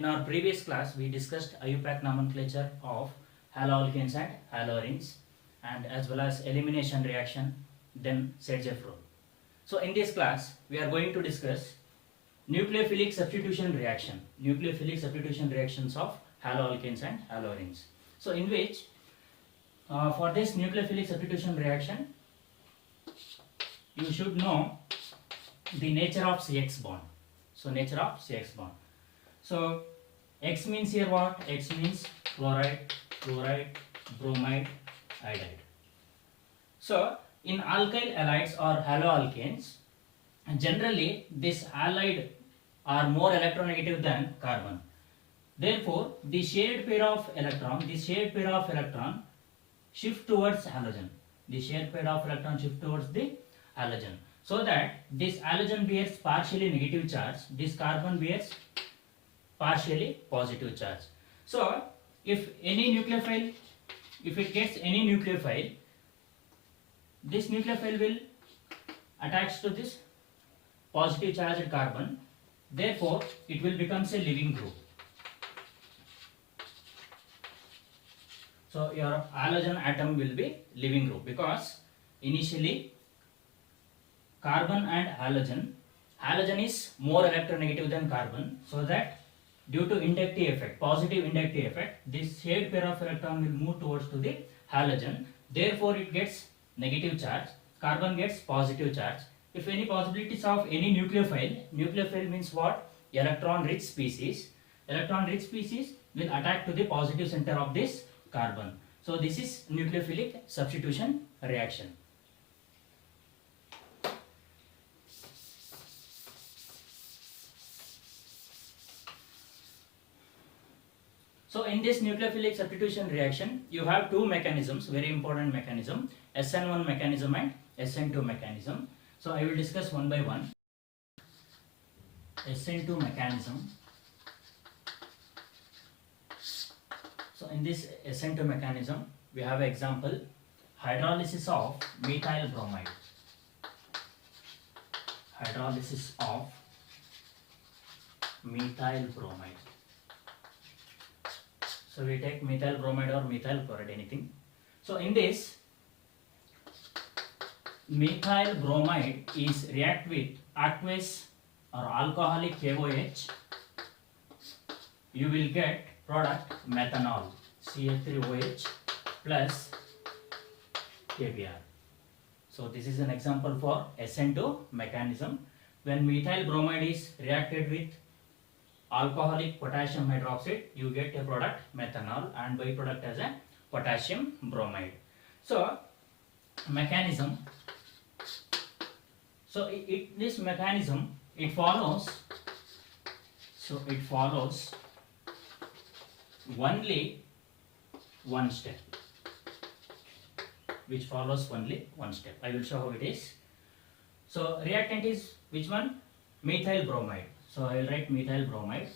In our previous class, we discussed IUPAC nomenclature of haloalkanes and haloarenes, and as well as elimination reaction, then Sergev rule. So in this class, we are going to discuss nucleophilic substitution reactions of haloalkanes and haloarenes. So in which, for this nucleophilic substitution reaction, you should know the nature of CX bond. So nature of CX bond. So X means here what? X means chloride, bromide, iodide. So in alkyl halides or haloalkanes, generally this halide are more electronegative than carbon. Therefore, the shared pair of electron, shift towards halogen. So that this halogen bears partially negative charge, this carbon bears partially positive charge. So if any nucleophile, if it gets any nucleophile, this nucleophile will attach to this positive charged carbon. Therefore, it will become a living group. So your halogen atom will be living group because initially carbon and halogen is more electronegative than carbon, so that due to inductive effect, positive inductive effect, this shared pair of electron will move towards to the halogen. Therefore, it gets negative charge. Carbon gets positive charge. If any possibilities of any nucleophile means what? Electron-rich species. Electron-rich species will attack to the positive center of this carbon. So this is nucleophilic substitution reaction. So in this nucleophilic substitution reaction, you have two mechanisms, very important mechanism, SN1 mechanism and SN2 mechanism. So I will discuss one by one. SN2 mechanism. So in this SN2 mechanism, we have example, hydrolysis of methyl bromide. Hydrolysis of methyl bromide. So we take methyl bromide or methyl chloride, anything. So in this, methyl bromide is react with aqueous or alcoholic KOH. You will get product methanol, CH3OH plus KBr. So this is an example for SN2 mechanism. When methyl bromide is reacted with alcoholic potassium hydroxide, you get a product methanol and byproduct as a potassium bromide. So mechanism. So this mechanism, it follows. So it follows only one step. Which follows only one step. I will show how it is. So reactant is which one? Methyl bromide. So I will write methyl bromide.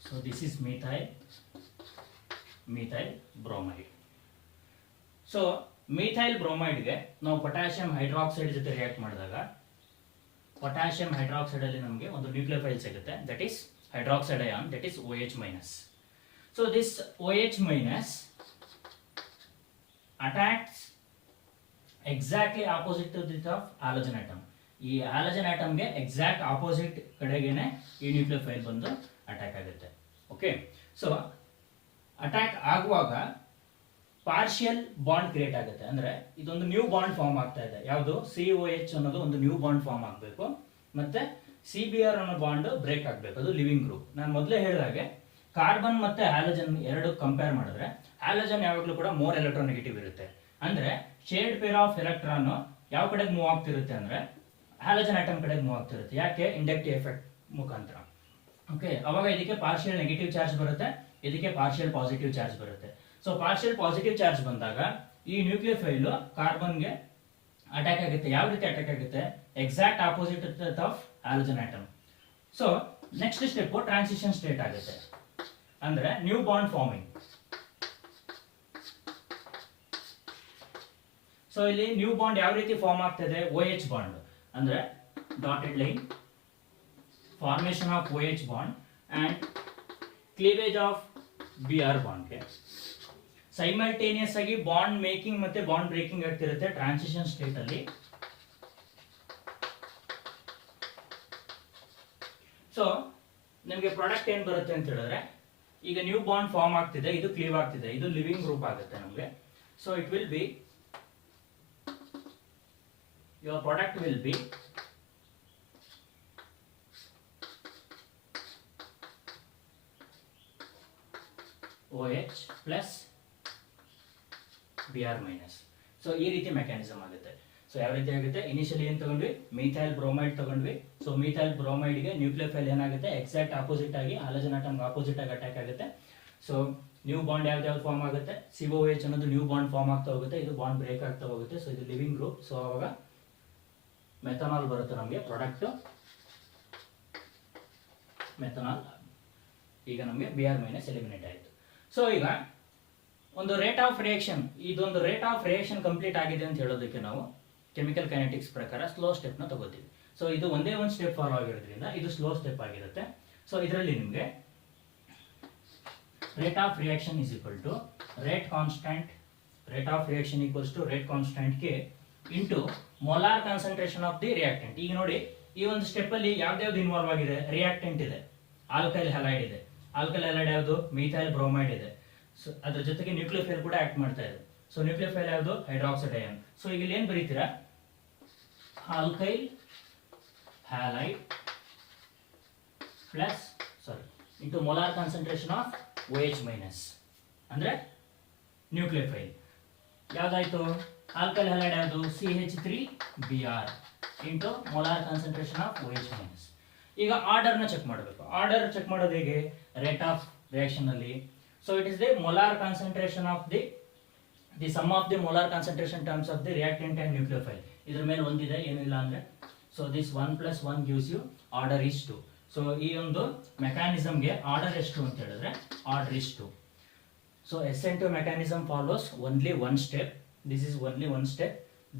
So this is methyl bromide. So methyl bromide ge ನಾವು potassium hydroxide ಜೊತೆ react ಮಾಡಿದಾಗ potassium hydroxide ಅಲ್ಲಿ ನಮಗೆ ಒಂದು nucleophile ಸಿಗುತ್ತೆ, that is hydroxide ion, that is OH minus. So this OH minus attacks exactly opposite to that of halogen atom. ಈ halogen atom ಗೆ exact opposite ಕಡೆಗೇನೆ ಈ ನ್ಯೂಕ್ಲಿಯೋಫೈಲ್ ಬಂದು ಅಟ್ಯಾಕ್ ಆಗುತ್ತೆ. ಓಕೆ, ಸೊ ಅಟ್ಯಾಕ್ ಆಗುವಾಗ ಪಾರ್ಷಿಯಲ್ ಬಾಂಡ್ ಕ್ರಿಯೇಟ್ ಆಗುತ್ತೆ. ಅಂದ್ರೆ ಇದೊಂದು new bond form ಆಗ್ತಾ ಇದೆ. ಯಾವುದು? COH ಅನ್ನೋದು ಒಂದು ನ್ಯೂ ಬಾಂಡ್ ಫಾರ್ಮ್ ಆಗಬೇಕು, ಮತ್ತೆ CBr ಅನ್ನೋ ಬಾಂಡ್ ಬ್ರೇಕ್ ಆಗಬೇಕು. ಅದು ಲಿವಿಂಗ್ ಗ್ರೂಪ್. ನಾನು ಮೊದಲೇ ಹೇಳಿದಾಗೆ ಕಾರ್ಬನ್ ಮತ್ತೆ ಹ್ಯಾಲೋಜನ್ ಎರಡು ಕಂಪೇರ್ ಮಾಡಿದ್ರೆ ಹ್ಯಾಲೋಜನ್ ಯಾವಾಗಲೂ ಕೂಡ ಮೋರ್ ಎಲೆಕ್ಟ್ರೋನೆಗೆಟಿವ್ ಇರುತ್ತೆ. ಅಂದ್ರೆ ಶೇರ್ಡ್ ಪೇರ್ ಆಫ್ ಎಲೆಕ್ಟ್ರಾನ್ ಯಾವ ಕಡೆಗೆ ಮೂವ್ ಆಗ್ತಿರುತ್ತೆ ಅಂದ್ರೆ ಹ್ಯಾಲೋಜನ್ ಆಟಮ್ ಕಡೆಗೆ ಮೂವ್ ಆಗ್ತಿರುತ್ತೆ. ಯಾಕೆ? ಇಂಡಕ್ಟಿವ್ ಎಫೆಕ್ಟ್ ಮುಖಾಂತರ. ಓಕೆ, ಅವಾಗ ಇದಕ್ಕೆ ಪಾರ್ಷಿಯಲ್ ನೆಗೆಟಿವ್ ಚಾರ್ಜ್ ಬರುತ್ತೆ, ಇದಕ್ಕೆ ಪಾರ್ಷಿಯಲ್ ಪಾಸಿಟಿವ್ ಚಾರ್ಜ್ ಬರುತ್ತೆ. ಸೊ ಪಾರ್ಷಿಯಲ್ ಪಾಸಿಟಿವ್ ಚಾರ್ಜ್ ಬಂದಾಗ ಈ ನ್ಯೂಕ್ಲಿಯೋಫೈಲ್ ಕಾರ್ಬನ್ಗೆ ಅಟ್ಯಾಕ್ ಆಗುತ್ತೆ. ಯಾವ ರೀತಿ ಅಟ್ಯಾಕ್ ಆಗುತ್ತೆ? Exact opposite of halogen atom. So next step transition state ಆಗುತ್ತೆ, ಅಂದ್ರೆ ನ್ಯೂ ಬಾಂಡ್ ಫಾರ್ಮಿಂಗ್. ಸೊ ಇಲ್ಲಿ ನ್ಯೂ ಬಾಂಡ್ ಯಾವ ರೀತಿ ಫಾರ್ಮ್ ಆಗ್ತದೆ? OH ಬಾಂಡ್ ಅಂದ್ರೆ dotted line formation of OH bond and cleavage of Br ಬಾಂಡ್ಗೆ ಸೈಮಲ್ಟೇನಿಯಸ್ ಆಗಿ ಬಾಂಡ್ ಮೇಕಿಂಗ್ ಮತ್ತೆ ಬಾಂಡ್ ಬ್ರೇಕಿಂಗ್ ಆಗ್ತಿರುತ್ತೆ ಟ್ರಾನ್ಸಿಷನ್ ಸ್ಟೇಟ್ ಅಲ್ಲಿ. ಸೊ ನಿಮಗೆ ಪ್ರಾಡಕ್ಟ್ ಏನ್ ಬರುತ್ತೆ ಅಂತ ಹೇಳಿದ್ರೆ, ಈಗ ನ್ಯೂ ಬಾಂಡ್ ಫಾರ್ಮ್ ಆಗ್ತಿದೆ, ಇದು ಕ್ಲೀವ್ ಆಗ್ತಿದೆ, ಇದು ಲಿವಿಂಗ್ ಗ್ರೂಪ್ ಆಗುತ್ತೆ ನಮಗೆ. So it will be your product will be OH plus Br minus. So ಈ ರೀತಿ ಮೆಕ್ಯಾನಿಸಮ್ ಆಗುತ್ತೆ. ಸೊ ಯಾವ ರೀತಿ ಆಗುತ್ತೆ, ಇನಿಷಿಯಲಿ ಏನು ತಗೊಂಡ್ವಿ, ಮಿಥೈಲ್ ಬ್ರೋಮೈಡ್ ತಗೊಂಡ್ವಿ. ಸೊ ಮಿಥೈಲ್ ಬ್ರೋಮೈಡ್ಗೆ ನ್ಯೂಕ್ಲಿಯೋಫೈಲ್ ಏನಾಗುತ್ತೆ, ಎಕ್ಸಾಕ್ಟ್ ಆಪೋಸಿಟ್ ಆಗಿ ಹ್ಯಾಲೋಜನ್ ಆಟಮ್ಗೆ ಆಪೋಸಿಟ್ ಆಗಿ ಅಟ್ಯಾಕ್ ಆಗುತ್ತೆ. ಸೊ ನ್ಯೂ ಬಾಂಡ್ ಯಾವ್ದು ಫಾರ್ಮ್ ಆಗುತ್ತೆ, COOH ಅನ್ನೋದು ನ್ಯೂ ಬಾಂಡ್ ಫಾರ್ಮ್ ಆಗ್ತಾ ಹೋಗುತ್ತೆ, ಇದು ಬಾಂಡ್ ಬ್ರೇಕ್ ಆಗ್ತಾ ಹೋಗುತ್ತೆ. ಸೊ ಇದು ಲಿವಿಂಗ್ ಗ್ರೂಪ್. ಸೊ ಅವಾಗ ಮೆಥನಾಲ್ ಬರುತ್ತೆ ನಮಗೆ ಪ್ರಾಡಕ್ಟ್, ಮೆಥನಾಲ್. ಈಗ ನಮಗೆ Br ಮೈನಸ್ ಎಲಿಮಿನೇಟ್ ಆಯಿತು. ಸೊ ಈಗ ಒಂದು ರೇಟ್ ಆಫ್ ರಿಯಾಕ್ಷನ್, ಇದೊಂದು ರೇಟ್ ಆಫ್ ರಿಯಾಕ್ಷನ್ ಕಂಪ್ಲೀಟ್ ಆಗಿದೆ ಅಂತ ಹೇಳೋದಕ್ಕೆ ನಾವು ಕೆಮಿಕಲ್ ಕೈನೆಟಿಕ್ಸ್ ಪ್ರಕಾರ ಸ್ಲೋ ಸ್ಟೆಪ್ ನ ತಗೋತೀವಿ. ಸೊ ಇದು ಒಂದೇ ಒಂದು ಸ್ಟೆಪ್ ಫಾಲೋ ಆಗಿರೋದ್ರಿಂದ ಇದು ಸ್ಲೋ ಸ್ಟೆಪ್ ಆಗಿರುತ್ತೆ. ಸೊ ಇದರಲ್ಲಿ ನಿಮಗೆ rate of reaction is equal to rate constant, rate of reaction equals to rate constant ಗೆ into molar concentration of the reactant. ಈಗ ನೋಡಿ, ಈ ಒಂದು ಸ್ಟೆಪ್ ಅಲ್ಲಿ ಯಾವ್ದು ಇನ್ವಾಲ್ವ್ ಆಗಿದೆ, ರಿಯಾಕ್ಟೆಂಟ್ ಇದೆ, ಆಲ್ಕೈಲ್ ಹ್ಯಾಲೈಡ್ ಇದೆ. ಆಲ್ಕೈಲ್ ಹ್ಯಾಲೈಡ್ ಯಾವುದು, ಮಿಥೈಲ್ ಬ್ರೋಮೈಡ್ ಇದೆ. ಸೊ ಅದ್ರ ಜೊತೆಗೆ ನ್ಯೂಕ್ಲಿಯೋಫೈಲ್ ಕೂಡ ಆಕ್ಟ್ ಮಾಡ್ತಾ ಇದೆ. ಸೊ ನ್ಯೂಕ್ಲಿಯೋಫೈಲ್ ಯಾವುದು, ಹೈಡ್ರಾಕ್ಸೈಡ್ ಅಯಾನ್. ಸೊ ಈಗ ಇಲ್ಲಿ ಏನ್ ಬರೀತೀರಾ, alkyl halide plus into molar concentration of OH minus ಅಂದ್ರೆ ನ್ಯೂಕ್ಲಿಯೋಫೈಲ್. ಯಾವ್ದಾಯ್ತು, ಆಲ್ಕೈಲ್ ಹ್ಯಾಲೈಡ್ ಯಾವುದು, CH3Br into molar concentration of OH minus. ಈಗ ಆರ್ಡರ್ ನ ಚೆಕ್ ಮಾಡಬೇಕು. ಆರ್ಡರ್ ಚೆಕ್ ಮಾಡೋದು ಹೇಗೆ, ರೇಟ್ ಆಫ್ ರಿಯಾಕ್ಷನ್ ಅಲ್ಲಿ. So it is the molar concentration of the sum of the molar concentration terms of the reactant and nucleophile. ಇದ್ರ ಮೇಲೆ ಒಂದಿದೆ, ಏನಿಲ್ಲ ಅಂದ್ರೆ. So this 1 + 1 gives you order is 2. So ಈ ಒಂದು ಮೆಕ್ಯಾನಿಸಮ್ಗೆ ಆರ್ಡರ್ ಎಷ್ಟು ಅಂತ ಹೇಳಿದ್ರೆ order is 2. So SN2 mechanism follows only one step. This is only one step.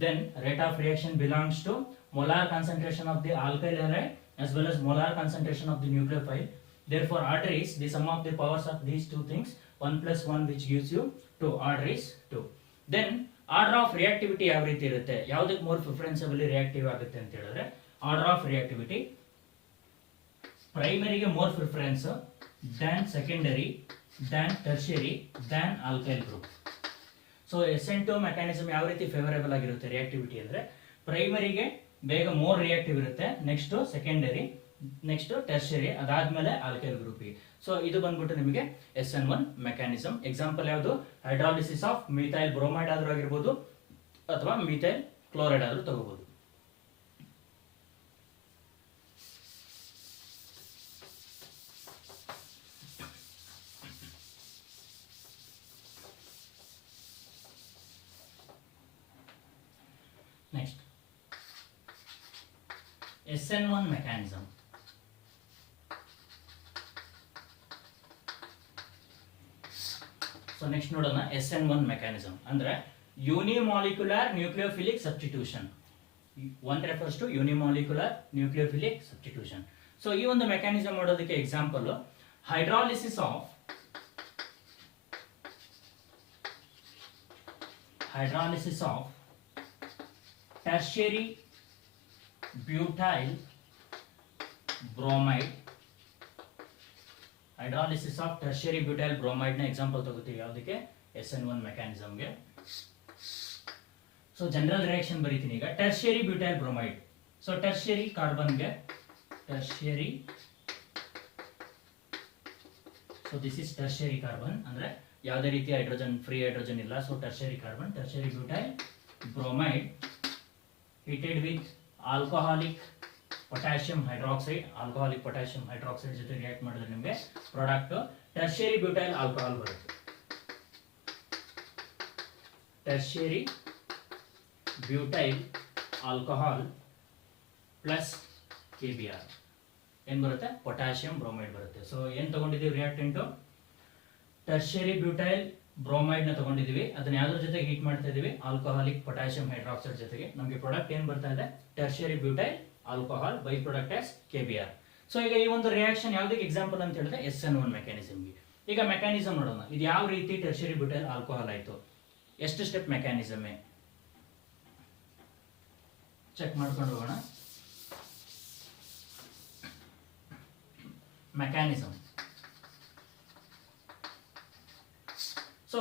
Then rate of reaction belongs to molar concentration of the alkyl halide as well as molar concentration of the nucleophile. Therefore, order is the sum of the powers of these two things, 1 + 1, which gives you 2. Order is 2. Then order of reactivity ಯಾವ ರೀತಿ ಇರುತ್ತೆ, ಯಾವುದಕ್ಕೆ more ಪ್ರಿಫರೆನ್ಸಿಬಲಿ reactive ಆಗುತ್ತೆ ಅಂತ ಹೇಳಿದ್ರೆ, order of reactivity ಪ್ರೈಮರಿಗೆ more preference than secondary than tertiary than alkyl group. So SN2 mechanism ಯಾವ ರೀತಿ ಫೇವರೇಬಲ್ ಆಗಿರುತ್ತೆ ರಿಯಾಕ್ಟಿವಿಟಿ ಅಂದ್ರೆ, ಪ್ರೈಮರಿಗೆ ಬೇಗ ಮೋರ್ ರಿಯಾಕ್ಟಿವ್ ಇರುತ್ತೆ, ನೆಕ್ಸ್ಟ್ ಸೆಕೆಂಡರಿ, ನೆಕ್ಸ್ಟ್ ಟರ್ಷಿಯರಿ, ಅದಾದ್ಮೇಲೆ ಆಲ್ಕೈಲ್ ಗ್ರೂಪ್. ಸೊ ಇದು ಬಂದ್ಬಿಟ್ಟು ನಿಮಗೆ SN1 ಮೆಕ್ಯಾನಿಸಮ್. ಎಕ್ಸಾಂಪಲ್ ಯಾವುದು, ಹೈಡ್ರಾಲಿಸಿಸ್ ಆಫ್ ಮಿಥೈಲ್ ಬ್ರೋಮೈಡ್ ಆದ್ರೂ ಆಗಿರ್ಬೋದು ಅಥವಾ ಮಿಥೈಲ್ ಕ್ಲೋರೈಡ್ ಆದ್ರೂ ತಗೋಬಹುದು. Next, SN1 mechanism. So next ನೋಡೋಣ SN1 mechanism ಅಂದ್ರೆ unimolecular nucleophilic substitution. One refers to unimolecular nucleophilic substitution. So ಈ ಒಂದು ಮೆಕ್ಯಾನಿಸಮ್ ಮಾಡೋದಕ್ಕೆ example hydrolysis of tertiary butyl bromide. Hydrolysis of tertiary butyl bromide ನ example ತಗೋತೀವಿ ಯಾವುದಕ್ಕೆ, SN1 ಮೆಕ್ಯಾನಿಸಮ್ಗೆ. So general reaction ಬರೀತೀನಿ ಈಗ. Tertiary butyl bromide, so tertiary ಕಾರ್ಬನ್ಗೆ tertiary, so this is tertiary carbon ಅಂದ್ರೆ ಯಾವುದೇ ರೀತಿ ಹೈಡ್ರೋಜನ್, ಫ್ರೀ ಹೈಡ್ರೋಜನ್ ಇಲ್ಲ. So tertiary carbon, tertiary butyl bromide heated with alcoholic potassium hydroxide. alcoholic potassium hydroxide ಜೊತೆ react ಮಾಡಿದ್ರೆ ನಿಮಗೆ ಪ್ರಾಡಕ್ಟ್ ಟರ್ಷಿಯರಿ ಬ್ಯೂಟೈಲ್ ಆಲ್ಕೋಹಾಲ್ ಬರುತ್ತೆ. Tertiary butyl alcohol plus KBr ಏನ್ ಬರುತ್ತೆ, ಪೊಟ್ಯಾಷಿಯಂ ಬ್ರೋಮೈಡ್ ಬರುತ್ತೆ. ಸೊ ಏನ್ ತಗೊಂಡಿದ್ದೀವಿ ರಿಯಾಕ್ಟೆಂಟ್, ಟರ್ಷಿಯರಿ ಬ್ಯೂಟೈಲ್ ಬ್ರೋಮೈಡ್ ನ ತಗೊಂಡಿದೀವಿ, ಅದನ್ನ ಯಾವ್ದ್ರ ಜೊತೆ ಹೀಟ್ ಮಾಡ್ತಾ ಇದೀವಿ, ಆಲ್ಕೋಹಾಲಿಕ್ ಪೊಟ್ಯಾಷಿಯಂ ಹೈಡ್ರಾಕ್ಸೈಡ್ ಜೊತೆಗೆ. ನಮಗೆ ಪ್ರಾಡಕ್ಟ್ ಏನ್ ಬರ್ತಾ ಇದೆ, tertiary butyl alcohol, by product as KBr. So ಈಗ ಈ ಒಂದು ರಿಯಾಕ್ಷನ್ ಯಾವುದಕ್ಕೆ ಎಕ್ಸಾಂಪಲ್ ಅಂತ ಹೇಳಿದ್ರೆ SN1 ಮೆಕ್ಯಾನಿಸಮ್ಗೆ. ಈಗ ಮೆಕ್ಯಾನಿಸಮ್ ನೋಡೋಣ, ಇದು ಯಾವ ರೀತಿ ಟೆರ್ಷರಿ ಬ್ಯೂಟೈಲ್ ಆಲ್ಕೋಹಾಲ್ ಆಯಿತು, ಎಷ್ಟು ಸ್ಟೆಪ್ ಮೆಕ್ಯಾನಿಸಮ್ ಚೆಕ್ ಮಾಡ್ಕೊಂಡು ಹೋಗೋಣ. ಮೆಕ್ಯಾನಿಸಮ್, ಸೊ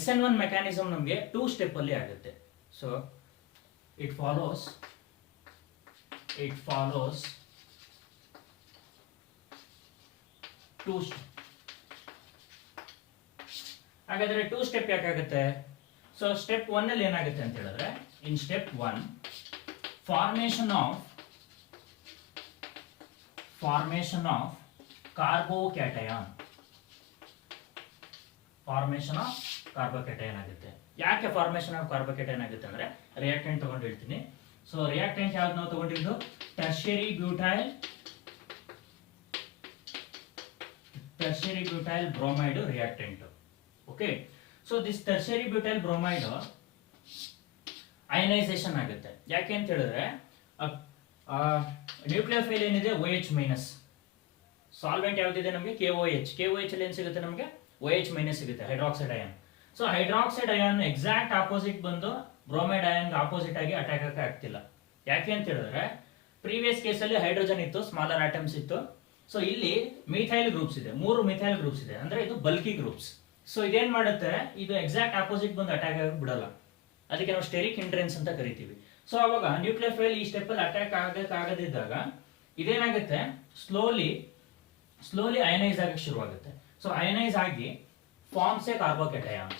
SN1 ಮೆಕ್ಯಾನಿಸಮ್ ನಮಗೆ 2 ಸ್ಟೆಪ್ ಅಲ್ಲಿ ಆಗುತ್ತೆ. So it follows 2 step. ಹಾಗಾದ್ರೆ 2 ಸ್ಟೆಪ್ ಯಾಕಾಗುತ್ತೆ? ಸೊ ಸ್ಟೆಪ್ 1 ಅಲ್ಲಿ ಏನಾಗುತ್ತೆ ಅಂತ ಹೇಳಿದ್ರೆ, ಇನ್ ಸ್ಟೆಪ್ 1 ಫಾರ್ಮೇಶನ್ ಆಫ್ ಕಾರ್ಬೋಕ್ಯಾಟಯಾನ್ ಆಗುತ್ತೆ. ಯಾಕೆ ಫಾರ್ಮೇಶನ್ ಆಫ್ ಕಾರ್ಬೋಕ್ಯಾಟಯಾನ್ ಆಗುತ್ತೆ ಅಂದ್ರೆ, ರಿಯಾಕ್ಟೆಂಟ್ ತಗೊಂಡು ಹೇಳ್ತೀನಿ. ಸೊ ರಿಯಾಕ್ಟೆಂಟ್ ಯಾವ್ದು ನಾವು ತಗೊಂಡಿದ್ದು, tertiary butyl bromide reactant. Okay, so this tertiary butyl bromide ionisation ಆಗುತ್ತೆ. ಯಾಕೆ ಅಂತ ಹೇಳಿದ್ರೆ, ನ್ಯೂಕ್ಲಿಯೋಫೈಲ್ ಏನಿದೆ OH ಮೈನಸ್, ಸಾಲ್ವೆಂಟ್ ಯಾವ್ದಿದೆ ನಮಗೆ KOH ಅಲ್ಲಿ ಏನು ಸಿಗುತ್ತೆ ನಮಗೆ OH ಮೈನಸ್ ಸಿಗುತ್ತೆ, hydroxide ion. So hydroxide ion exact opposite ಬಂದು ಬ್ರೋಮೈಡ್ ಅಯಾನ್ ಆಪೋಸಿಟ್ ಆಗಿ ಅಟ್ಯಾಕ್ ಆಗ್ತಿಲ್ಲ. ಯಾಕೆ ಅಂತ ಹೇಳಿದ್ರೆ, ಪ್ರೀವಿಯಸ್ ಕೇಸಲ್ಲಿ ಹೈಡ್ರೋಜನ್ ಇತ್ತು, ಸ್ಮಾಲರ್ ಆಟಮ್ಸ್ ಇತ್ತು. ಸೊ ಇಲ್ಲಿ ಮಿಥೈಲ್ ಗ್ರೂಪ್ಸ್ ಇದೆ, 3 ಮಿಥೈಲ್ ಗ್ರೂಪ್ಸ್ ಇದೆ, ಅಂದ್ರೆ ಇದು ಬಲ್ಕಿ ಗ್ರೂಪ್ಸ್. ಸೊ ಇದೇನ್ ಮಾಡುತ್ತೆ, ಇದು ಎಕ್ಸಾಕ್ಟ್ ಆಪೋಸಿಟ್ ಬಂದು ಅಟ್ಯಾಕ್ ಆಗಿ ಬಿಡಲ್ಲ, ಅದಕ್ಕೆ ನಾವು ಸ್ಟೆರಿಕ್ ಹಿಂಡ್ರೆನ್ಸ್ ಅಂತ ಕರಿತೀವಿ. ಸೊ ಅವಾಗ ನ್ಯೂಕ್ಲಿಯೋಫೈಲ್ ಈ ಸ್ಟೆಪ್ ಅಲ್ಲಿ ಅಟ್ಯಾಕ್ ಆಗದಿದ್ದಾಗ ಇದೇನಾಗುತ್ತೆ, ಸ್ಲೋಲಿ ಅಯನೈಸ್ ಆಗಕ್ಕೆ ಶುರುವಾಗುತ್ತೆ. ಸೊ ಅಯನೈಸ್ ಆಗಿ ಫಾರ್ಮ್ಸ್ ಎ ಕಾರ್ಬೋಕ್ಯಾಟಯಾನ್,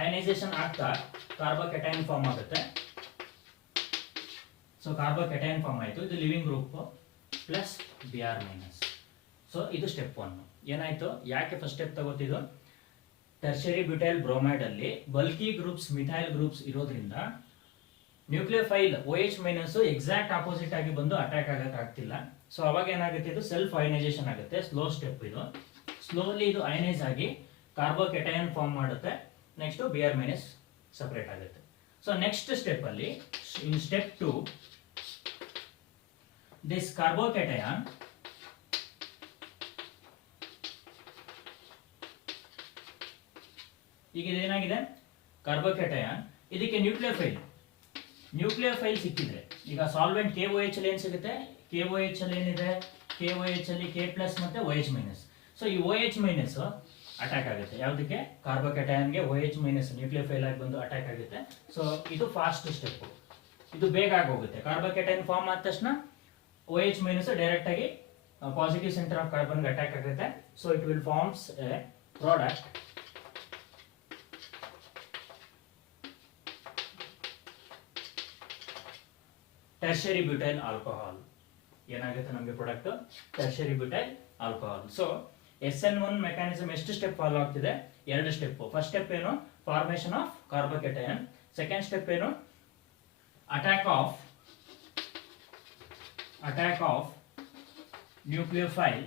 ಅಯನೈಸೇಷನ್ ಆಗ್ತಾ ಕಾರ್ಬೋಕ್ಯಾಟಯಾನ್ ಫಾರ್ಮ್ ಆಗುತ್ತೆ. ಸೊ ಕಾರ್ಬೋಕ್ಯಾಟಯಾನ್ ಫಾರ್ಮ್ ಆಯಿತು, ಇದು leaving group plus Br minus. So ಇದು ಸ್ಟೆಪ್ 1. ಏನಾಯ್ತು, ಯಾಕೆ ಫಸ್ಟ್ ಸ್ಟೆಪ್ ತಗೋತಿದ್ದು, ಟರ್ಷರಿ ಬ್ಯೂಟೈಲ್ ಬ್ರೋಮೈಡ್ ಅಲ್ಲಿ ಬಲ್ಕಿ ಗ್ರೂಪ್ಸ್ ಮಿಥೈಲ್ ಗ್ರೂಪ್ಸ್ ಇರೋದ್ರಿಂದ nucleophile OH minus exact opposite ಆಗಿ ಬಂದು ಅಟ್ಯಾಕ್ ಆಗಕ್ಕಾಗ್ತಿಲ್ಲ. ಸೊ ಅವಾಗ ಏನಾಗುತ್ತೆ, ಇದು ಸೆಲ್ಫ್ ಅಯನೈಸೇಷನ್ ಆಗುತ್ತೆ, ಸ್ಲೋ ಸ್ಟೆಪ್ ಇದು. ಸ್ಲೋಲಿ ಇದು ಅಯನೈಸ್ ಆಗಿ ಕಾರ್ಬೋಕ್ಯಾಟಯಾನ್ ಫಾರ್ಮ್ ಮಾಡುತ್ತೆ, ನೆಕ್ಸ್ಟ್ Br ಮೈನಸ್ ಸಪರೇಟ್ ಆಗುತ್ತೆ. ಸೊ ನೆಕ್ಸ್ಟ್ ಸ್ಟೆಪ್ ಅಲ್ಲಿ, ಇನ್ ಸ್ಟೆಪ್ 2 ದಿಸ್ ಕಾರ್ಬೋಕ್ಯಾಟಯಾನ್ ಈಗ ಇದೇನಾಗಿದೆ, ಕಾರ್ಬೋಕ್ಯಾಟಯಾನ್, ಇದಕ್ಕೆ ನ್ಯೂಕ್ಲಿಯೋಫೈಲ್ ಸಿಕ್ಕಿದ್ರೆ, ಈಗ ಸಾಲ್ವೆಂಟ್ KOH ಅಲ್ಲಿ ಏನು ಸಿಗುತ್ತೆ, KOH ಅಲ್ಲಿ ಏನಿದೆ, KOH ಅಲ್ಲಿ K ಪ್ಲಸ್ ಮತ್ತೆ OH ಮೈನಸ್. ಸೊ ಈ OH ಮೈನಸ್ ಅಟ್ಯಾಕ್ ಆಗುತ್ತೆ, ಯಾವುದಕ್ಕೆ, ಕಾರ್ಬೋಕ್ಯಾಟಯಾನ್ಗೆ OH ಮೈನಸ್ ನ್ಯೂಕ್ಲಿಯೋಫೈಲ್ ಆಗಿ ಬಂದು ಅಟ್ಯಾಕ್ ಆಗುತ್ತೆ. ಸೊ ಇದು ಫಾಸ್ಟ್ ಸ್ಟೆಪ್, ಇದು ಬೇಗ ಆಗೋಗುತ್ತೆ. ಕಾರ್ಬೋಕ್ಯಾಟಯಾನ್ ಫಾರ್ಮ್ ಆದ ತಕ್ಷಣ OH ಮೈನಸ್ ಡೈರೆಕ್ಟ್ ಆಗಿ ಪಾಸಿಟಿವ್ ಸೆಂಟರ್ ಆಫ್ ಕಾರ್ಬನ್ಗೆ ಅಟ್ಯಾಕ್ ಆಗುತ್ತೆ. So it will forms a product tertiary butyl alcohol. ಏನಾಗುತ್ತೆ ನಮಗೆ product, tertiary butyl alcohol. So SN1 mechanism ಎಷ್ಟು ಸ್ಟೆಪ್ ಫಾಲೋ ಆಗ್ತಿದೆ, 2 ಸ್ಟೆಪ್. ಫಸ್ಟ್ ಸ್ಟೆಪ್ ಏನು, formation of carbocation. Second step ಏನು, attack of nucleophile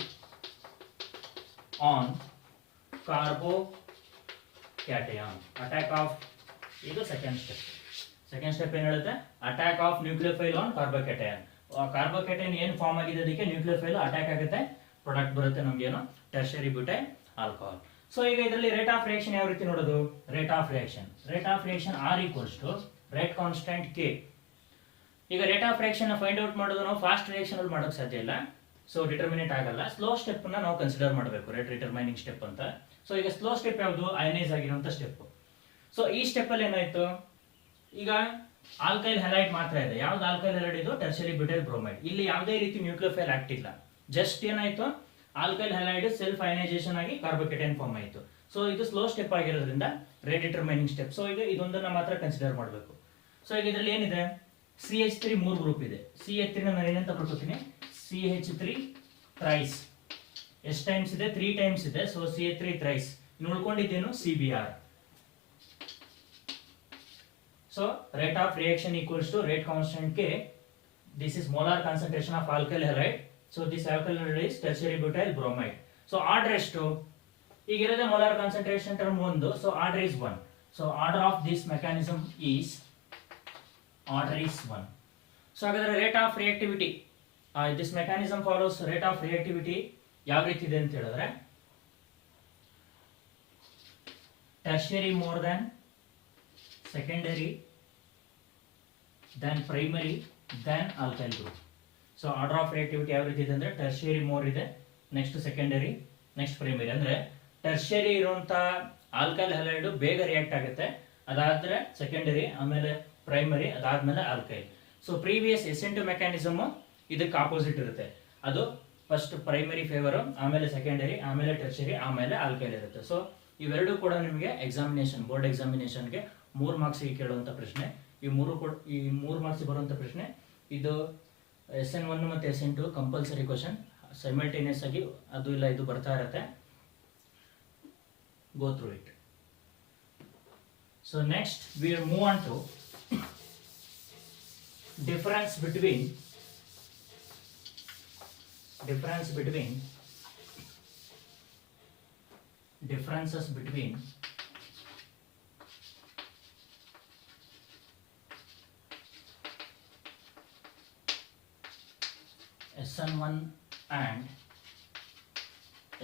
on carbocation. Attack of, ಇದು second step ಏನು ಹೇಳುತ್ತೆ, attack of nucleophile on carbocation. Carbocation ಏನು form ಆಗಿದೆ ಅದಕ್ಕೆ ನ್ಯೂಕ್ಲಿಯೋಫೈಲ್ ಅಟ್ಯಾಕ್ ಆಗುತ್ತೆ, ಪ್ರಾಡಕ್ಟ್ ಬರುತ್ತೆ ನಮ್ಗೆ ಏನು, ಟರ್ಷರಿ ಬ್ಯೂಟೈಲ್ ಆಲ್ಕೋಹಾಲ್. ಸೊ ಈಗ ಇದರಲ್ಲಿ ರೇಟ್ ಆಫ್ ರಿಯಾಕ್ಷನ್ ಯಾವ ರೀತಿ ನೋಡೋದು, rate of reaction R equals to rate constant K. ಈಗ rate of reaction find out ಮಾಡೋದು ನಾವು ಫಾಸ್ಟ್ ರಿಯಾಕ್ಷನ್ ಅಲ್ಲಿ ಮಾಡೋಕೆ ಸಾಧ್ಯ ಇಲ್ಲ, ಸೊ ಡಿಟರ್ಮಿನೇಟ್ ಆಗಲ್ಲ. ಸ್ಲೋ ಸ್ಟೆಪ್ ನ ನಾವು ಕನ್ಸಿಡರ್ ಮಾಡಬೇಕು, ರೇಟ್ ಡಿಟರ್ಮೈನಿಂಗ್ ಸ್ಟೆಪ್ ಅಂತ. ಸೊ ಈಗ ಸ್ಲೋ ಸ್ಟೆಪ್ ಯಾವುದು, ಅಯನೈಸ್ ಆಗಿರುವಂತ ಸ್ಟೆಪ್. ಸೊ ಈ ಸ್ಟೆಪ್ ಅಲ್ಲಿ ಏನಾಯ್ತು, ಈಗ ಆಲ್ಕೈಲ್ ಹ್ಯಾಲೈಡ್ ಮಾತ್ರ ಇದೆ. ಯಾವ್ದು ಆಲ್ಕೈಲ್ ಹ್ಯಾಲೈಡ್, ಇದು ಟರ್ಷರಿ ಬ್ಯೂಟೈಲ್ ಬ್ರೋಮೈಡ್. ಇಲ್ಲಿ ಯಾವುದೇ ರೀತಿ ನ್ಯೂಕ್ಲಿಯೋಫೈಲ್ ಆಕ್ಟ್ ಇಲ್ಲ, ಜಸ್ಟ್ ಏನಾಯ್ತು, ಆಲ್ಕೈಲ್ ಹ್ಯಾಲೈಡ್ ಸೆಲ್ಫ್ ಅಯನೈಸೇಷನ್ ಆಗಿ ಕಾರ್ಬೋಕ್ಯಾಟಯಾನ್ ಫಾರ್ಮ್ ಆಯಿತು. ಸೊ ಇದು ಸ್ಲೋ ಸ್ಟೆಪ್ ಆಗಿರೋದ್ರಿಂದ ರೇಟ್ ಡಿಟರ್ಮೈನಿಂಗ್ ಸ್ಟೆಪ್. ಸೊ ಈಗ ಇದೊಂದನ್ನ ಮಾತ್ರ ಕನ್ಸಿಡರ್ ಮಾಡಬೇಕು. ಸೊ ಈಗ ಇದರಲ್ಲಿ ಏನಿದೆ, CH3 3 ಗ್ರೂಪ್ ಇದೆ. CH3 ನಾನು ಏನಂತ ಬರ್ಕೋತೀನಿ, CH3 ಥ್ರೈಸ್. ಎಷ್ಟು ಟೈಮ್ಸ್ ಇದೆ, 3 ಟೈಮ್ಸ್ ಇದೆ. So CH3 thrice. ಇನ್ನು ಉಳ್ಕೊಂಡಿದ್ದೇನು, CBr. So rate of reaction equals to rate constant K. This is molar concentration of alkyl halide. So this alkyl halide is tertiary butyl bromide. So order ಎಷ್ಟು, ಈಗ ಇರೋದೇ molar concentration term 1. So order is 1. So order of this mechanism is 1. So ಹಾಗಾದ್ರೆ rate of reactivity this mechanism follows rate of reactivity ಯಾವ ರೀತಿ ಇದೆ ಅಂತ ಹೇಳಿದ್ರೆ tertiary more than secondary then primary then alkyl group. So order of reactivity ಯಾವ ರೀತಿ ಇದೆ ಅಂದ್ರೆ ಟರ್ಷಿಯರಿ ಮೋರ್ ಇದೆ, ನೆಕ್ಸ್ಟ್ ಸೆಕೆಂಡರಿ, ನೆಕ್ಸ್ಟ್ ಪ್ರೈಮರಿ. ಅಂದ್ರೆ ಟರ್ಷಿಯರಿ ಇರುವಂತ ಆಲ್ಕೈಲ್ ಹ್ಯಾಲೈಡ್ ಬೇಗ ರಿಯಾಕ್ಟ್ ಆಗುತ್ತೆ, ಅದಾದ್ರೆ ಸೆಕೆಂಡರಿ, ಆಮೇಲೆ ಪ್ರೈಮರಿ, ಅದಾದ್ಮೇಲೆ alkyl. So previous SN mechanism ಇದಕ್ಕೆ ಆಪೋಸಿಟ್ ಇರುತ್ತೆ. ಅದು ಫಸ್ಟ್ ಪ್ರೈಮರಿ ಫೇವರ್, ಆಮೇಲೆ ಸೆಕೆಂಡರಿ, ಆಮೇಲೆ ಟರ್ಷಿಯರಿ, ಆಮೇಲೆ ಆಲ್ಕೈಲ್ ಇರುತ್ತೆ. ಸೊ ಇವೆರಡು ಕೂಡ ನಿಮಗೆ ಎಕ್ಸಾಮಿನೇಷನ್, ಬೋರ್ಡ್ ಎಕ್ಸಾಮಿನೇಷನ್ಗೆ 3 ಮಾರ್ಕ್ಸ್ಗೆ ಕೇಳುವಂತ ಪ್ರಶ್ನೆ. ಈ ಮೂರು ಮಾರ್ಕ್ಸ್ ಬರುವಂತ ಪ್ರಶ್ನೆ. ಇದು SN1 ಮತ್ತು SN2 ಕಂಪಲ್ಸರಿ ಕ್ವಶನ್, ಸೈಮಲ್ಟೇನಿಯಸ್ ಆಗಿ ಅದು ಇಲ್ಲ ಇದು ಬರ್ತಾ ಇರುತ್ತೆ. Go through it. So next we will move on to differences between SN1 and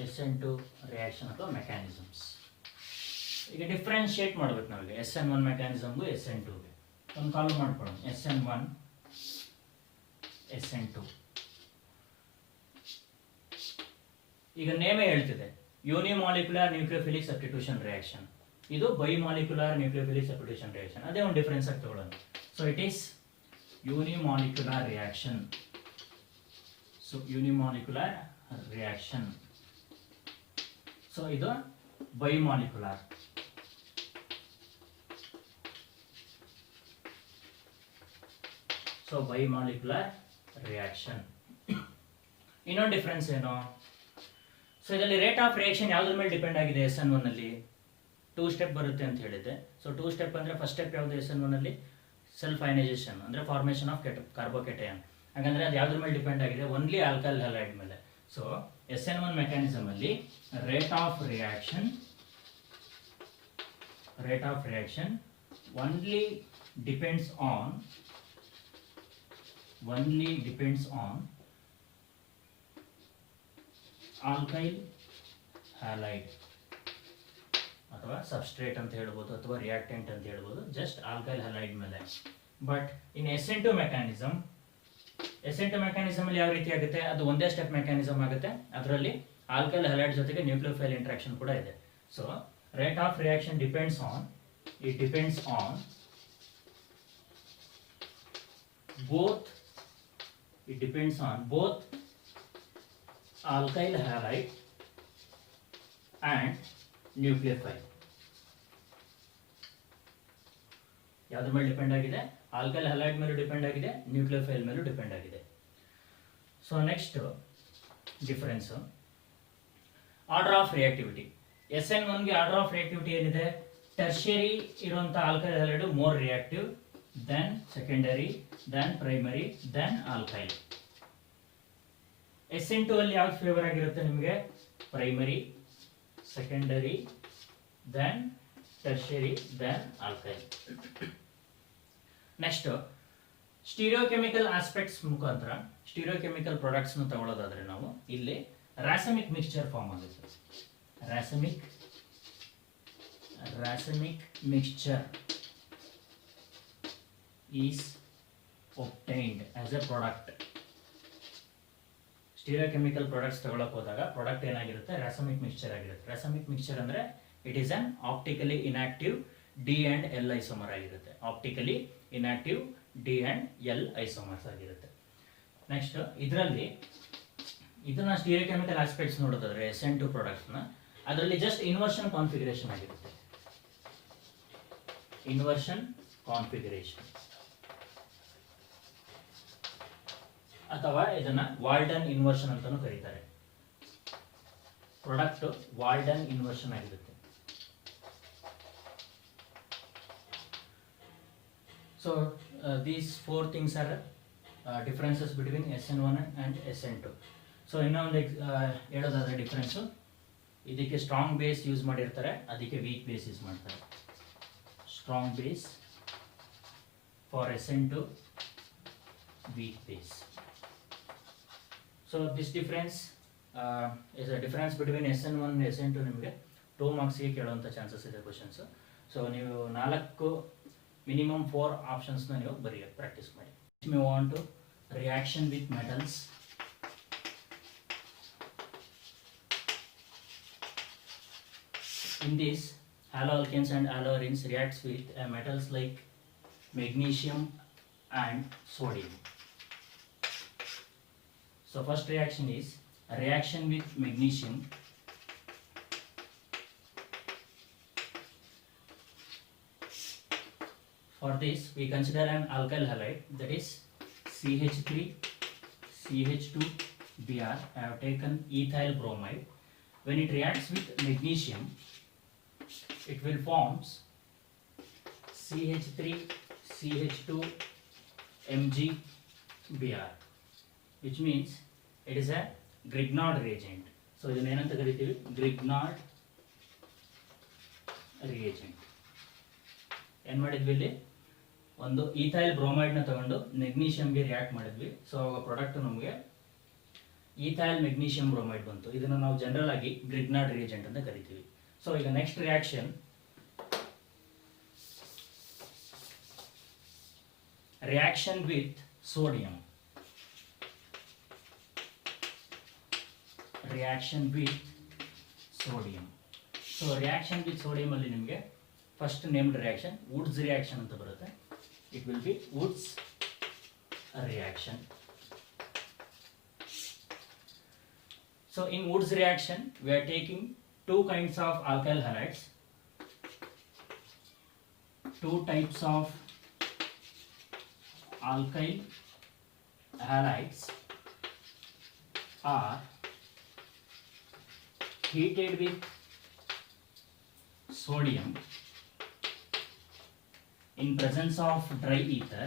SN2 reaction ಅಥವಾ mechanisms. ಈಗ ಡಿಫ್ರೆನ್ಶಿಯೇಟ್ ಮಾಡ್ಬೇಕು ನಾವೀಗ SN1 ಮೆಕ್ಯಾನಿಸಮ್ಗೂ SN2ಗೆ. ಒಂದು ಕಾಲ್ ಮಾಡ್ಕೊಳ್ಳೋಣ, SN1 SN2. ಈಗ ನೇಮೇ ಹೇಳ್ತಿದೆ ಯೂನಿಮಾಲಿಕ್ಯುಲರ್ ನ್ಯೂಕ್ಲಿಯೋಫಿಲಿಕ್ ಸಬ್ಸ್ಟಿಟ್ಯೂಷನ್ ರಿಯಾಕ್ಷನ್, ಇದು ಬೈಮಾಲಿಕ್ಯುಲರ್ ನ್ಯೂಕ್ಲಿಯೋಫಿಲಿಕ್ ಸಬ್ಸ್ಟಿಟ್ಯೂಷನ್ ರಿಯಾಕ್ಷನ್. ಅದೇ ಒಂದು ಡಿಫರೆನ್ಸ್ ಆಗಿ ತಗೊಳ್ಳೋಣ. So it is unimolecular reaction. So unimolecular reaction. So ಇದು ಬೈಮಾಲಿಕ್ಯುಲರ್. So bimolecular reaction. ಇನ್ನೊಂದು ಡಿಫರೆನ್ಸ್ ಏನು? ಸೊ ಇದರಲ್ಲಿ ರೇಟ್ ಆಫ್ ರಿಯಾಕ್ಷನ್ ಯಾವ್ದ್ರ ಮೇಲೆ ಡಿಪೆಂಡ್ ಆಗಿದೆ? SN1 ಅಲ್ಲಿ 2 ಸ್ಟೆಪ್ ಬರುತ್ತೆ ಅಂತ ಹೇಳಿದ್ದೆ. ಸೊ 2 ಸ್ಟೆಪ್ ಅಂದ್ರೆ ಫಸ್ಟ್ ಸ್ಟೆಪ್ ಯಾವುದು SN1 ಅಲ್ಲಿ? ಸೆಲ್ಫ್ ಅಯನೈಸೇಷನ್ ಅಂದ್ರೆ ಫಾರ್ಮೇಷನ್ ಆಫ್ ಕಾರ್ಬೋಕೇಟಯನ್. ಹಾಗಂದ್ರೆ ಅದು ಯಾವ್ದ್ರ ಮೇಲೆ ಡಿಪೆಂಡ್ ಆಗಿದೆ? ಓನ್ಲಿ ಆಲ್ಕೈಲ್ ಹ್ಯಾಲೈಡ್ ಮೇಲೆ. ಸೊ SN1 ಮೆಕ್ಯಾನಿಸಮ್ ಅಲ್ಲಿ rate of reaction only depends on alkyl halide ಅಥವಾ ಸಬ್ಸ್ಟ್ರೇಟ್ ಅಂತ ಹೇಳ್ಬೋದು ಅಥವಾ ರಿಯಾಕ್ಟೆಂಟ್ ಅಂತ ಹೇಳ್ಬೋದು, ಜಸ್ಟ್ ಆಲ್ಕೈಲ್ ಹ್ಯಾಲೈಡ್ ಮೇಲೆ. ಬಟ್ ಇನ್ SN2 ಮೆಕ್ಯಾನಿಸಮ್ ಅಲ್ಲಿ ಯಾವ ರೀತಿ ಆಗುತ್ತೆ? ಅದು ಒಂದೇ ಸ್ಟೆಪ್ ಮೆಕ್ಯಾನಿಸಮ್ ಆಗುತ್ತೆ. ಅದರಲ್ಲಿ ಆಲ್ಕೈಲ್ ಹ್ಯಾಲೈಡ್ ಜೊತೆಗೆ ನ್ಯೂಕ್ಲಿಯೋಫೈಲ್ ಇಂಟ್ರಾಕ್ಷನ್ ಕೂಡ ಇದೆ. So rate of reaction depends on both alkyl halide and nucleophile. ಯಾವ್ದ್ರ ಮೇಲೆ ಡಿಪೆಂಡ್ ಆಗಿದೆ? ಆಲ್ಕೈಲ್ ಹ್ಯಾಲೈಡ್ ಮೇಲೆ ಡಿಪೆಂಡ್ ಆಗಿದೆ, ನ್ಯೂಕ್ಲಿಯೋಫೈಲ್ ಮೇಲೂ ಡಿಪೆಂಡ್ ಆಗಿದೆ. So next difference order of reactivity. SN1 ಗೆ ಆರ್ಡರ್ ಆಫ್ ರಿಯಾಕ್ಟಿವಿಟಿ ಏನಿದೆ? ಟರ್ಷಿಯರಿ ಇರುವಂತ alkyl halide more reactive then secondary, then primary, then alkyl. SN2 ಅಲ್ಲಿ ಯಾವ್ದು ಫೇವರ್ ಆಗಿರುತ್ತೆ ನಿಮಗೆ? Primary, secondary, then tertiary, then alkyl. Next ಸ್ಟೀರಿಯೋಕೆಮಿಕಲ್ aspects ಮುಖಾಂತರ ಸ್ಟೀರಿಯೋಕೆಮಿಕಲ್ products ನ ತಗೊಳ್ಳೋದಾದ್ರೆ ನಾವು ಇಲ್ಲಿ ರಾಸಮಿಕ್ ಮಿಕ್ಸ್ಚರ್ ಫಾರ್ಮ್ ಆಗುತ್ತೆ. Racemic mixture is obtained as a product. Stereochemical products ತಗೊಳ್ಳೋಕೆ ಹೋದಾಗ ಪ್ರಾಡಕ್ಟ್ ಏನಾಗಿರುತ್ತೆ? ರಾಸಮಿಕ್ ಮಿಕ್ಸ್ಚರ್ ಆಗಿರುತ್ತೆ. ರಾಸಮಿಕ್ ಮಿಕ್ಸ್ಚರ್ ಅಂದ್ರೆ it is an optically inactive D and L isomer ಆಗಿರುತ್ತೆ. Optically inactive D and L isomers ಆಗಿರುತ್ತೆ. Next ಇದರಲ್ಲಿ ಇದನ್ನ ಸ್ಟೀರಿಯೋಕೆಮಿಕಲ್ ಆಸ್ಪೆಕ್ಟ್ಸ್ ನೋಡೋದಾದ್ರೆ SN2 ಪ್ರಾಡಕ್ಟ್ಸ್ ನ ಅದರಲ್ಲಿ ಜಸ್ಟ್ ಇನ್ವರ್ಷನ್ ಕಾನ್ಫಿಗರೇಷನ್ ಆಗಿರುತ್ತೆ. ಇನ್ವರ್ಷನ್ ಕಾನ್ಫಿಗರೇಷನ್ ಅಥವಾ ಇದನ್ನ ವಾಲ್ಡನ್ ಇನ್ವರ್ಷನ್ ಅಂತಾನೂ ಕರೀತಾರೆ. ಪ್ರಾಡಕ್ಟ್ ವಾಲ್ಡನ್ ಇನ್ವರ್ಷನ್ ಆಗಿರುತ್ತೆ. So these 4 things are differences between SN1 and SN2. So ಇನ್ನೊಂದು ಹೇಳೋದಾದ್ರೆ ಡಿಫರೆನ್ಸ್, ಇದಕ್ಕೆ ಸ್ಟ್ರಾಂಗ್ ಬೇಸ್ ಯೂಸ್ ಮಾಡಿರ್ತಾರೆ, ಅದಕ್ಕೆ ವೀಕ್ ಬೇಸ್ ಯೂಸ್ ಮಾಡ್ತಾರೆ. Strong base for SN2, weak base. So this difference is a difference between SN1 SN2 ನಿಮಗೆ 2 ಮಾರ್ಕ್ಸ್ಗೆ ಕೇಳುವಂಥ chances ಇದೆ questions. So ನೀವು 4 ಮಿನಿಮಮ್ 4 ಆಪ್ಷನ್ಸ್ನ ನೀವು ಬರೆಯೋಕ್ಕೆ ಪ್ರಾಕ್ಟೀಸ್ ಮಾಡಿ. We want to reaction with metals. In this, haloalkanes and haloarenes reacts with metals like magnesium and sodium. So first reaction is a reaction with magnesium. For this, we consider an alkyl halide, that is CH3, CH2, Br. I have taken ethyl bromide. When it reacts with magnesium, it will forms CH3, CH2, Mg, Br, which means it is a Grignard reagent. So ಇದನ್ನ ಏನಂತ ಕರಿತೀವಿ? Grignard reagent. ಏನು ಮಾಡಿದ್ವಿ ಇಲ್ಲಿ? ಒಂದು ethyl bromide ನ ತಗೊಂಡು ಮೆಗ್ನೀಷಿಯಂಗೆ react ಮಾಡಿದ್ವಿ. ಸೊ ಅವಾಗ ಪ್ರಾಡಕ್ಟ್ ನಮಗೆ ಈಥೈಲ್ ಮೆಗ್ನೀಷಿಯಂ ಬ್ರೋಮೈಡ್ ಬಂತು. ಇದನ್ನು ನಾವು ಜನರಲ್ ಆಗಿ ಗ್ರಿಗ್ನಾರ್ಡ್ ರಿಯೇಜೆಂಟ್ ಅಂತ ಕರಿತೀವಿ. ಸೊ ಈಗ next reaction with sodium. So reaction with sodium ಅಲ್ಲಿ ನಿಮಗೆ first named reaction Woods reaction ಅಂತ ಬರುತ್ತೆ. It will be Woods reaction. So in Woods reaction, we are taking 2 kinds of alkyl halides. 2 types of alkyl halides are heated with sodium in presence of dry ether.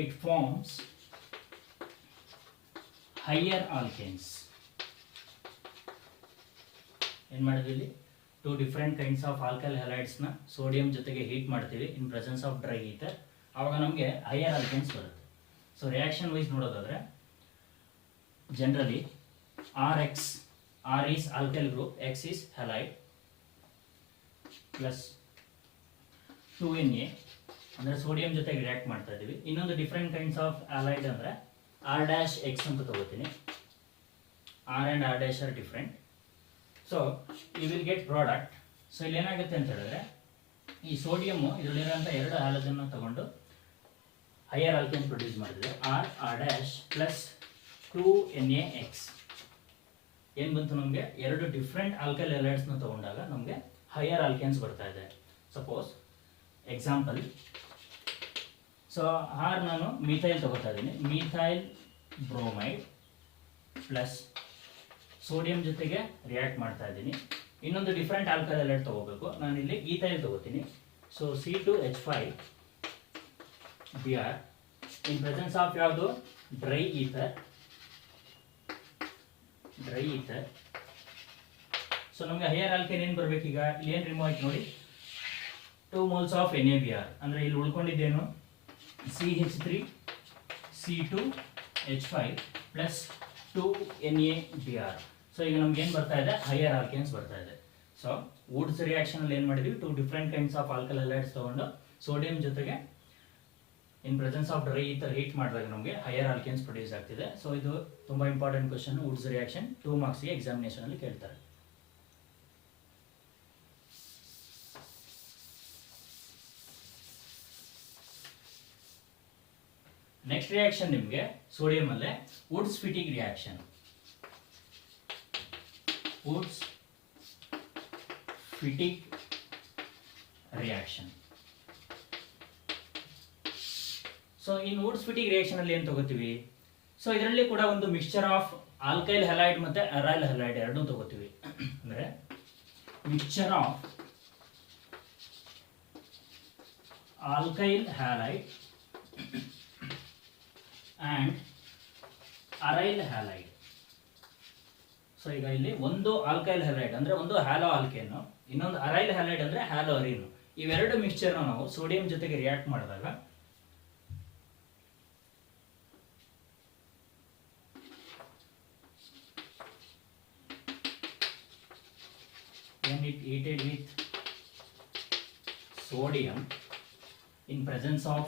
It forms higher alkanes. ಏನು ಮಾಡಿದ್ವಿ ಇಲ್ಲಿ? 2 different kinds of alkyl ಹಲೈಡ್ಸ್ನ sodium ಜೊತೆಗೆ heat ಮಾಡ್ತೀವಿ in presence of dry ether. ಆವಾಗ ನಮಗೆ higher alkanes ಬರುತ್ತೆ. So reaction wise ನೋಡೋದಾದ್ರೆ generally R is alkyl group, X is halide plus 2Na ಅಂದರೆ ಸೋಡಿಯಂ ಜೊತೆಗೆ ರಿಯಾಕ್ಟ್ ಮಾಡ್ತಾ ಇದ್ದೀವಿ. ಇನ್ನೊಂದು ಡಿಫ್ರೆಂಟ್ ಕೈಂಡ್ಸ್ ಆಫ್ ಆಲೈಡ್ ಅಂದರೆ R-X ಅಂತ ತಗೋತೀನಿ. R and R' are different. So you will get product. So ಇಲ್ಲಿ ಏನಾಗುತ್ತೆ ಅಂತ ಹೇಳಿದ್ರೆ ಈ ಸೋಡಿಯಮ್ಮು ಇದರಲ್ಲಿರೋಂಥ 2 ಹ್ಯಾಲಜನ್ನ ತಗೊಂಡು ಹೈಯರ್ ಆಲ್ಕೇನ್ ಪ್ರೊಡ್ಯೂಸ್ ಮಾಡಿದ್ರೆ R' ಪ್ಲಸ್ 2NaX ಏನು ಬಂತು? ನಮಗೆ 2 ಡಿಫ್ರೆಂಟ್ ಆಲ್ಕೈಲ್ ಹಲೈಡ್ಸ್ನ ತಗೊಂಡಾಗ ನಮಗೆ ಹೈಯರ್ ಆಲ್ಕೇನ್ಸ್ ಬರ್ತಾ ಇದೆ. ಸಪೋಸ್ ಎಕ್ಸಾಂಪಲ್, ಸೊ ನಾನು ಮಿಥೈಲ್ ತಗೋತಾ ಇದ್ದೀನಿ. ಮಿಥೈಲ್ ಬ್ರೋಮೈಡ್ ಪ್ಲಸ್ ಸೋಡಿಯಂ ಜೊತೆಗೆ ರಿಯಾಕ್ಟ್ ಮಾಡ್ತಾ ಇದ್ದೀನಿ. ಇನ್ನೊಂದು ಡಿಫ್ರೆಂಟ್ ಆಲ್ಕೈಲ್ ಹಲೈಡ್ ತಗೋಬೇಕು. ನಾನು ಇಲ್ಲಿ ಈಥೈಲ್ ತಗೋತೀನಿ. So C2H5Br in presence of ಯಾವುದು? Dry ether. ಸೊ ನಮಗೆ ಹೈಯರ್ ಆಲ್ಕೇನ್ ಏನು ಬರಬೇಕು? ಈಗ ಇಲ್ಲಿ ಏನು ರಿಮೂವ್ ಆಯ್ತು ನೋಡಿ, 2 moles ಆಫ್ NaBr. ಅಂದರೆ ಇಲ್ಲಿ ಉಳ್ಕೊಂಡಿದ್ದೇನು? CH3C2H5 plus 2NaBr. ಸೊ ಈಗ ನಮ್ಗೆ ಏನು ಬರ್ತಾ ಇದೆ? ಹೈಯರ್ ಆಲ್ಕೇನ್ಸ್ ಬರ್ತಾ ಇದೆ. ಸೊ ವುಡ್ಸ್ ರಿಯಾಕ್ಷನ್ ಅಲ್ಲಿ ಏನು ಮಾಡಿದ್ವಿ? 2 different kinds of alkyl halides ತಗೊಂಡು ಸೋಡಿಯಂ ಜೊತೆಗೆ in presence of dry ether heat ಮಾಡಿದಾಗ ನಮಗೆ ಹೈಯರ್ ಆಲ್ಕೇನ್ಸ್ ಪ್ರೊಡ್ಯೂಸ್ ಆಗ್ತಿದೆ. ಸೊ ಇದು ತುಂಬಾ ಇಂಪಾರ್ಟೆಂಟ್ ಕ್ವಶನ್. ವುಡ್ಸ್ ರಿಯಾಕ್ಷನ್ 2 ಮಾರ್ಕ್ಸ್ಗೆ ಎಕ್ಸಾಮಿನೇಷನ್ ಅಲ್ಲಿ ಕೇಳ್ತಾರೆ. ನೆಕ್ಸ್ಟ್ ರಿಯಾಕ್ಷನ್ ನಿಮಗೆ ಸೋಡಿಯಂ ಅಲ್ಲೇ Wurtz Fittig reaction. So in Wurtz Fittig reaction ಅಲ್ಲಿ ಏನು ತಗೋತೀವಿ? ಸೊ ಇದರಲ್ಲಿ ಕೂಡ ಒಂದು ಮಿಕ್ಸ್ಚರ್ ಆಫ್ ಆಲ್ಕೈಲ್ ಹಲೈಡ್ ಮತ್ತೆ ಅರೈಲ್ ಹಲೈಡ್ ಎರಡೂ ತಗೋತೀವಿ. ಅಂದ್ರೆ mixture of alkyl halide and aryl halide. So ಈಗ ಇಲ್ಲಿ ಒಂದು ಆಲ್ಕೈಲ್ ಹ್ಯಾಲೈಡ್ ಅಂದ್ರೆ ಒಂದು ಹ್ಯಾಲೋ ಆಲ್ಕೇನು, ಇನ್ನೊಂದು ಅರೈಲ್ ಹ್ಯಾಲೈಡ್ ಅಂದ್ರೆ ಹ್ಯಾಲೋ ಅರಿನು. ಇವೆರಡು ಮಿಕ್ಸ್ಚರ್ನ ನಾವು ಸೋಡಿಯಂ ಜೊತೆಗೆ ರಿಯಾಕ್ಟ್ ಮಾಡಿದಾಗ when it heated with sodium in presence of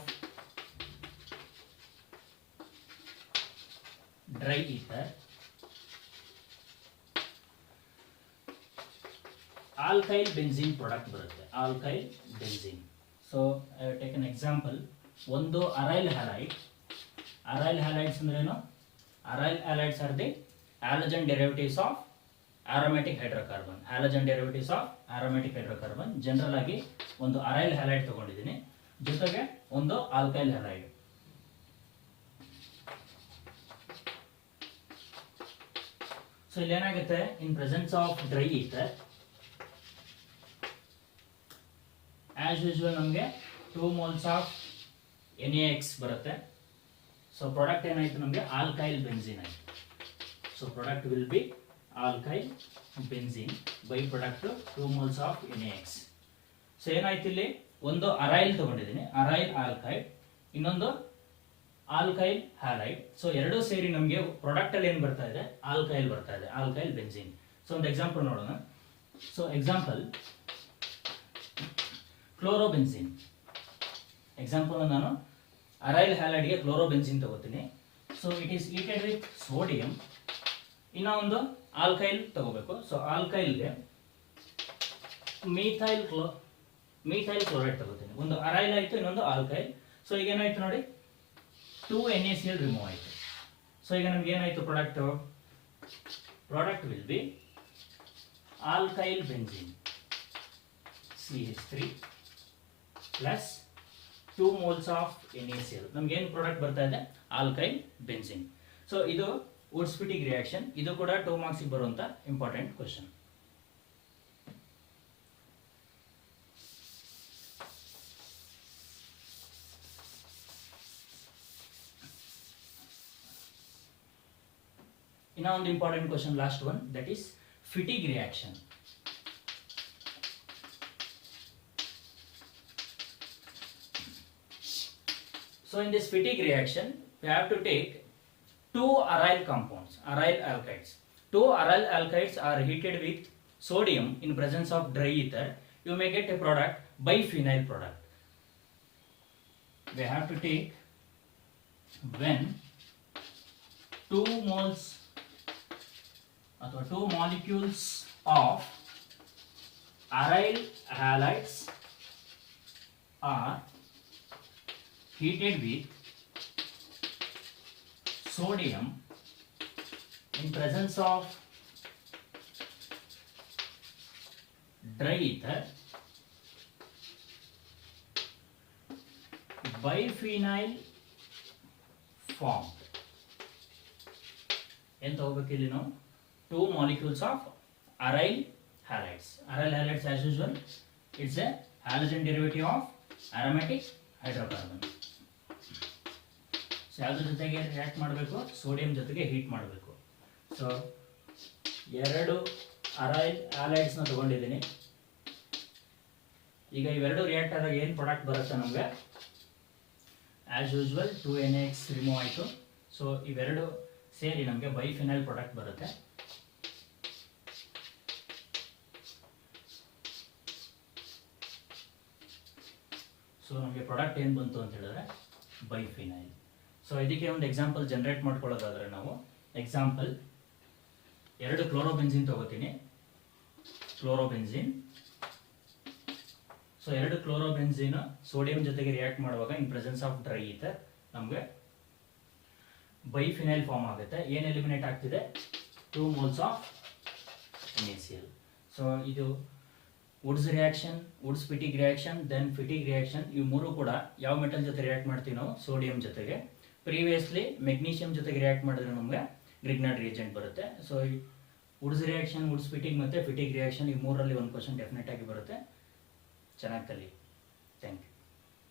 dry ether, alkyl benzene product ಬರುತ್ತೆ. alkyl benzene. So I have taken example. ಒಂದು aryl halide. aryl halides ಅಂದ್ರೆ ಏನು? aryl halides are the halogen derivatives of aromatic hydrocarbon. halogen derivatives of aromatic hydrocarbon. General ಆಗಿ ಒಂದು aryl halide ತಗೊಂಡಿದ್ದೀನಿ, ಜೊತೆಗೆ ಒಂದು alkyl halide. So ಇಲ್ಲಿ ಏನಾಗುತ್ತೆ, ಇನ್ presence of dry ether as usual ನಮಗೆ 2 moles ಆಫ್ NaX ಬರುತ್ತೆ. ಸೊ ಪ್ರಾಡಕ್ಟ್ ಏನಾಯ್ತು ನಮಗೆ ಆಲ್ಕೈಲ್ ಬೆನ್ಝೀನ್ ಆಯ್ತು. So product will be alkyl benzene, by product 2 moles of NaX. So ಏನಾಯ್ತು ಇಲ್ಲಿ, ಒಂದು ಅರೈಲ್ ತಗೊಂಡಿದ್ದೀನಿ, ಅರೈಲ್ ಆಲ್ಕೈಡ್, ಇನ್ನೊಂದು ಆಲ್ಕೈಲ್ ಹ್ಯಾಲೈಡ್. ಸೊ ಎರಡೂ ಸೇರಿ ನಮಗೆ ಪ್ರಾಡಕ್ಟ್ ಅಲ್ಲಿ ಏನು ಬರ್ತಾ ಇದೆ, ಆಲ್ಕೈಲ್ ಬರ್ತಾ ಇದೆ, ಆಲ್ಕೈಲ್ ಬೆನ್ಝೀನ್. ಸೊ ಒಂದು ಎಕ್ಸಾಂಪಲ್ ನೋಡೋಣ. So example chlorobenzene. ಎಕ್ಸಾಂಪಲ್ ನಾನು ಅರೈಲ್ ಹ್ಯಾಲೈಡ್ಗೆ ಕ್ಲೋರೋಬೆನ್ಝೀನ್ ತಗೋತೀನಿ. So it is heated with sodium. ಇನ್ನ ಒಂದು ಆಲ್ಕೈಲ್ ತಗೋಬೇಕು. ಸೊ ಆಲ್ಕೈಲ್ಗೆ ಮೀಥೈಲ್ ಕ್ಲೋರೈಡ್ ತಗೋತೀನಿ. ಒಂದು ಅರೈಲ್ ಆಯ್ತು, ಇನ್ನೊಂದು ಆಲ್ಕೈಲ್. ಸೊ ಈಗ ಏನಾಯ್ತು ನೋಡಿ, 2 NaCl ರಿಮೂವ್ ಆಯಿತು. ಸೊ ಈಗ ನಮ್ಗೆ ಏನಾಯ್ತು product will be alkyl benzene CH3 plus 2 moles of NaCl. ನಮ್ಗೆ ಏನು ಪ್ರಾಡಕ್ಟ್ ಬರ್ತಾ ಇದೆ, ಆಲ್ಕೈಲ್ ಬೆನ್ಝೀನ್. ಸೊ ಇದು ವುಡ್ಸ್-ಪಿಟಿಗ್ ರಿಯಾಕ್ಷನ್. ಇದು ಕೂಡ 2 marks ಬರುವಂತ ಇಂಪಾರ್ಟೆಂಟ್ ಕ್ವಶನ್. ಇನ್ನ ಒಂದು important question, last one, that is Fittig reaction. So in this Fittig reaction, we have to take 2 aryl compounds, aryl alkydes. 2 aryl alkydes are heated with sodium in presence of dry ether. You may get a product, biphenyl product. We have to take, when 2 moles or 2 molecules of aryl halides are heated with sodium in presence of dry ether, biphenyl formed. ಏನು ತಗೋಬೇಕು ಇಲ್ಲಿ ನಾವು, 2 molecules of aryl halides. Aryl halides as usual, it's a halogen derivative of aromatic hydrocarbon. So ಯಾವ್ದ್ರ ಜೊತೆಗೆ react ಮಾಡಬೇಕು, sodium ಜೊತೆಗೆ heat ಮಾಡಬೇಕು. So 2 ಅರೈಲ್ ಹ್ಯಾಲೈಡ್ಸ್ನ ತಗೊಂಡಿದ್ದೀನಿ. ಈಗ ಇವೆರಡು ರಿಯಾಕ್ಟ್ ಆದಾಗ ಏನು ಪ್ರಾಡಕ್ಟ್ ಬರುತ್ತೆ ನಮಗೆ, ಆಸ್ ಯೂಶುವಲ್ 2 NaX ರಿಮೂವ್ ಆಯಿತು. ಸೊ ಇವೆರಡು ಸೇರಿ ನಮಗೆ ಬೈಫಿನೈಲ್ ಪ್ರಾಡಕ್ಟ್ ಬರುತ್ತೆ. ಸೊ ನಮಗೆ ಪ್ರಾಡಕ್ಟ್ ಏನು ಬಂತು ಅಂತ ಹೇಳಿದ್ರೆ ಬೈಫಿನೈಲ್. ಸೊ ಇದಕ್ಕೆ ಒಂದು ಎಕ್ಸಾಂಪಲ್ ಜನರೇಟ್ ಮಾಡ್ಕೊಳ್ಳೋದಾದ್ರೆ ನಾವು, ಎಕ್ಸಾಂಪಲ್ 2 ಕ್ಲೋರೋಬೆನ್ಝೀನ್ ತಗೋತೀನಿ, ಕ್ಲೋರೋಬೆನ್ಝೀನ್. ಸೊ 2 ಕ್ಲೋರೋಬೆನ್ಝೀನ್ ಸೋಡಿಯಂ ಜೊತೆಗೆ ರಿಯಾಕ್ಟ್ ಮಾಡುವಾಗ in presence of dry ether ನಮಗೆ ಬೈಫಿನೈಲ್ ಫಾರ್ಮ್ ಆಗುತ್ತೆ. ಏನು ಎಲಿಮಿನೇಟ್ ಆಗ್ತಿದೆ, 2 moles ಆಫ್ NaCl. ಸೊ ಇದು Wurtz reaction, Wurtz Fittig reaction, then Fittig reaction. ಇವು ಮೂರು ಕೂಡ ಯಾವ ಮೆಟಲ್ ಜೊತೆ ರಿಯಾಕ್ಟ್ ಮಾಡ್ತೀವಿ ನಾವು, ಸೋಡಿಯಂ ಜೊತೆಗೆ. ಪ್ರೀವಿಯಸ್ಲಿ ಮೆಗ್ನೀಷಿಯಂ ಜೊತೆಗೆ ರಿಯಾಕ್ಟ್ ಮಾಡಿದ್ರೆ ನಮಗೆ ಗ್ರಿಗ್ನಾರ್ಡ್ ರಿಯೇಜೆಂಟ್ ಬರುತ್ತೆ. ಸೊ ವುಡ್ಸ್ ರಿಯಾಕ್ಷನ್, ವುಡ್ಸ್-ಪಿಟಿಗ್ ಮತ್ತು ಫಿಟಿಗ್ ರಿಯಾಕ್ಷನ್, ಈ ಮೂರರಲ್ಲಿ ಒಂದು ಕ್ವಶನ್ ಡೆಫಿನೆಟ್ ಆಗಿ ಬರುತ್ತೆ. ಚೆನ್ನಾಗಿ ಕಲಿ.